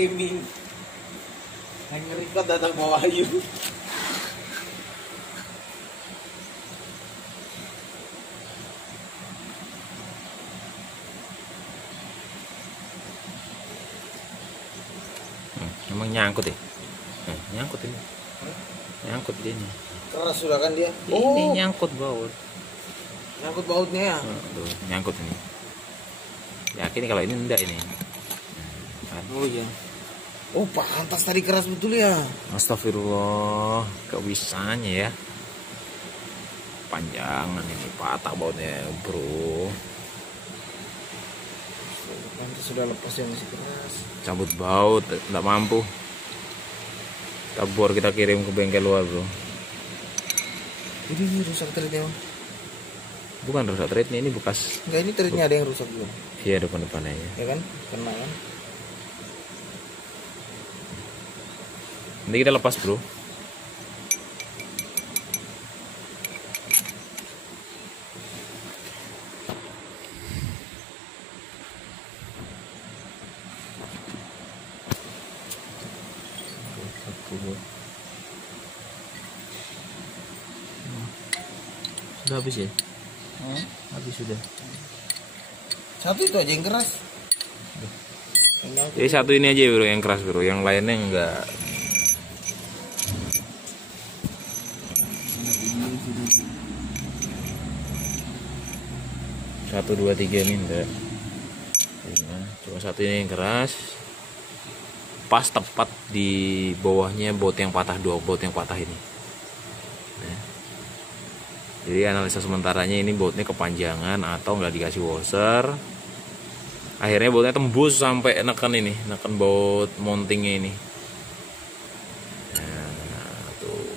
gaming. Hanya record datang bawa Wahyu. Emang nyangkut ya? Nyangkut ini. Nyangkut dia nih. Keras sudah kan dia? Ini nyangkut baut. Nyangkut bautnya ya? Tuh, nyangkut ini. Yakin kalau ini enggak ini. Oh iya. Oh pantas tadi keras betul ya. Astagfirullah, gak bisanya ya. Panjangan ini patah bautnya, bro. Pantas sudah lepas yang masih keras. Cabut baut, nggak mampu. Tabor kita kirim ke bengkel luar, bro. Ini rusak treadnya. Bukan rusak treadnya, ini bekas. Enggak, ini treadnya ada yang rusak juga. Iya, depan-depannya ya. Ya kan? Kena kan? Nanti kita lepas, bro. Sudah habis ya? Habis sudah. Satu itu aja yang keras. Jadi satu ini aja, bro, yang keras, bro. Yang lainnya enggak. Satu, dua, tiga ini enggak. Cuma satu ini yang keras. Pas tepat di bawahnya baut yang patah, dua baut yang patah ini. Jadi analisa sementaranya ini bautnya kepanjangan atau nggak dikasih washer. Akhirnya bautnya tembus sampai neken ini, neken baut mountingnya ini. Nah, tuh.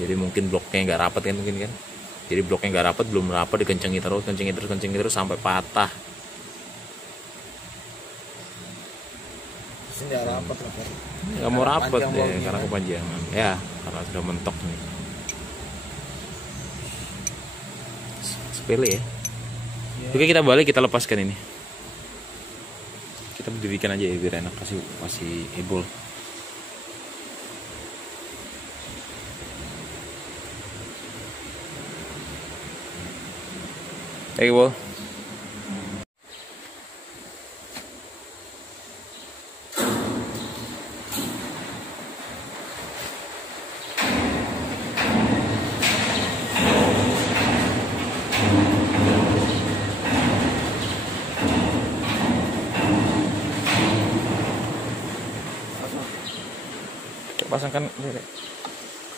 Jadi mungkin bloknya nggak rapat kan mungkin kan. Jadi bloknya nggak rapat, belum rapat, dikencengi terus sampai patah. Nggak rapat. Nggak mau rapat ya, karena kepanjangan. Ya, karena sudah mentok nih. Sepele ya. Oke, kita balik, kita lepaskan ini. Kita berdirikan aja ya biar enak, kasih ebol. Ebol. Pasangkan,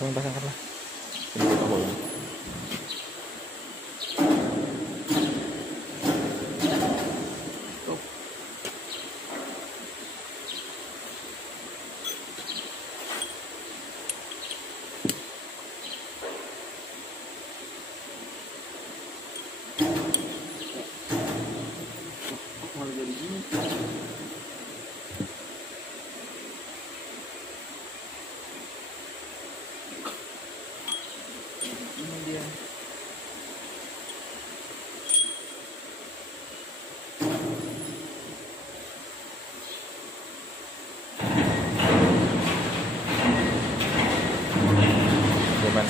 kamu pasangkan lah.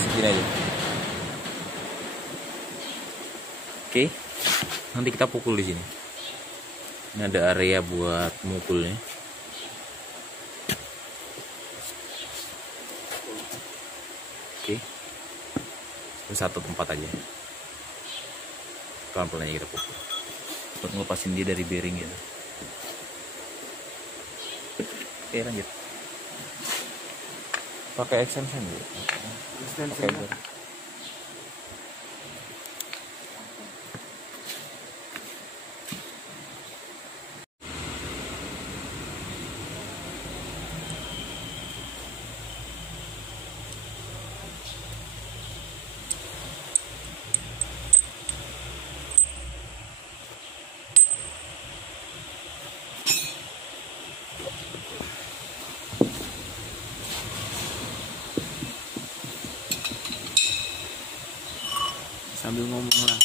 Segini aja. Oke, nanti kita pukul di sini. Ini ada area buat mukulnya. Oke, itu satu tempat aja. Pelan-pelan kita pukul. Buat ngelepasin dia dari bearing gitu. Oke, lanjut. Pakai extension gitu. Pakai sambil ngomong lah.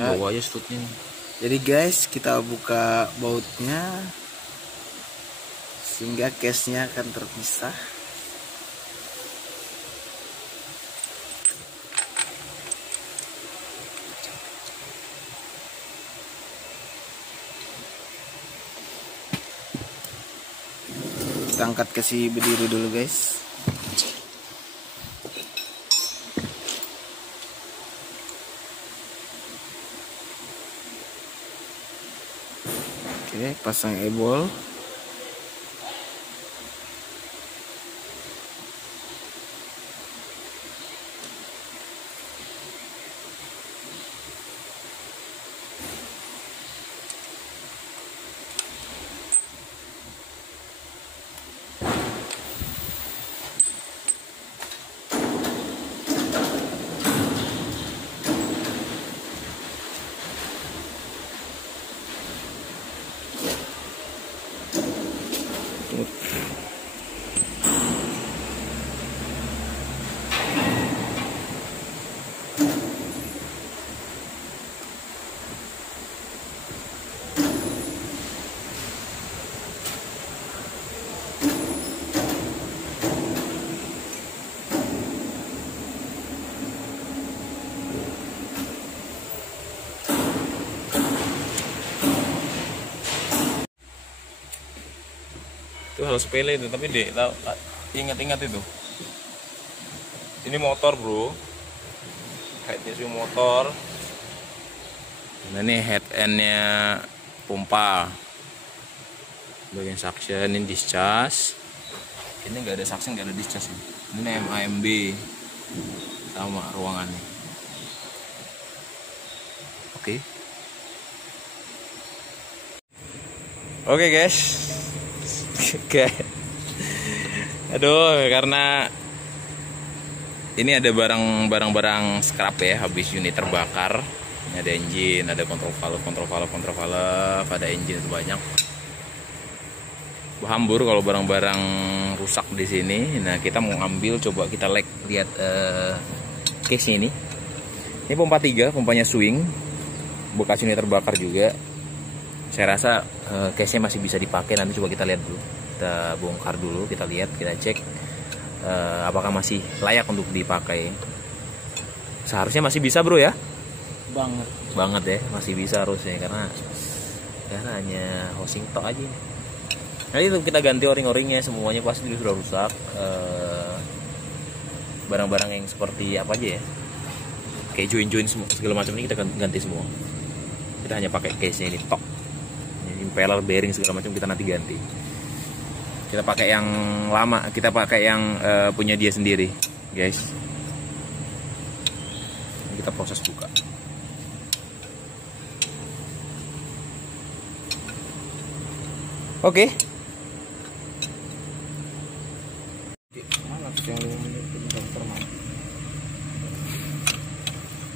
Ya. Bawa aja stutnya. Jadi guys, kita buka bautnya sehingga case-nya akan terpisah. Kita angkat ke si berdiri dulu guys. Oke, pasang ebol. Itu hal sepele itu, tapi dek tahu ingat-ingat itu. Ini motor bro, headnya sih motor. Nah ini head endnya pompa, bagian suction, ini discharge. Ini nggak ada suction, nggak ada discharge ini. Ini MAMB sama ruangannya. Oke guys. Oke. Aduh, karena ini ada barang-barang scrap ya, habis unit terbakar. Ini ada engine, ada kontrol valve, ada engine itu banyak. Hambur kalau barang-barang rusak di sini. Nah, kita mau ambil, coba kita lihat case ini. Ini pompa 3, pompanya swing. Bekas unit terbakar juga. Saya rasa case-nya masih bisa dipakai. Nanti coba kita lihat dulu, kita bongkar dulu, kita lihat, kita cek apakah masih layak untuk dipakai. Seharusnya masih bisa bro ya, banget ya, masih bisa harusnya, karena hanya housing tok aja. Nah itu kita ganti o-ring-o-ringnya, semuanya pasti sudah rusak. Barang-barang yang seperti apa aja ya, kayak join-join segala macam ini kita ganti semua. Kita hanya pakai case-nya ini tok. Impeller, bearing segala macam kita nanti ganti. Kita pakai yang lama, kita pakai yang punya dia sendiri, guys. Ini kita proses buka. Oke.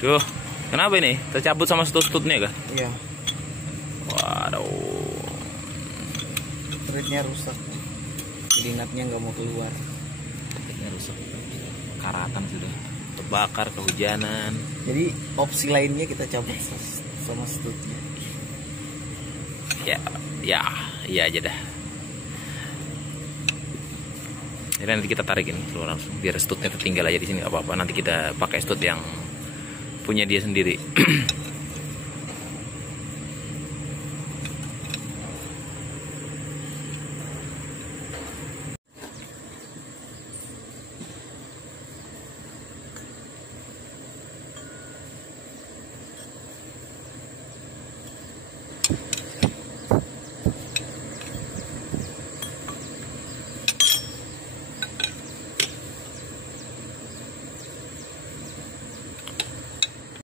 Duh, kenapa ini? Tercabut sama stut-stutnya kah? Iya. Waduh. Threadnya rusak. Jadi nutnya nggak mau keluar. Threadnya rusak. Karatan sudah. Terbakar, kehujanan. Jadi opsi lainnya kita cabut sama stutnya. Ya aja dah. Jadi nanti kita tarik ini keluar langsung. Biar stutnya tertinggal aja di sini nggak apa-apa. Nanti kita pakai stut yang punya dia sendiri.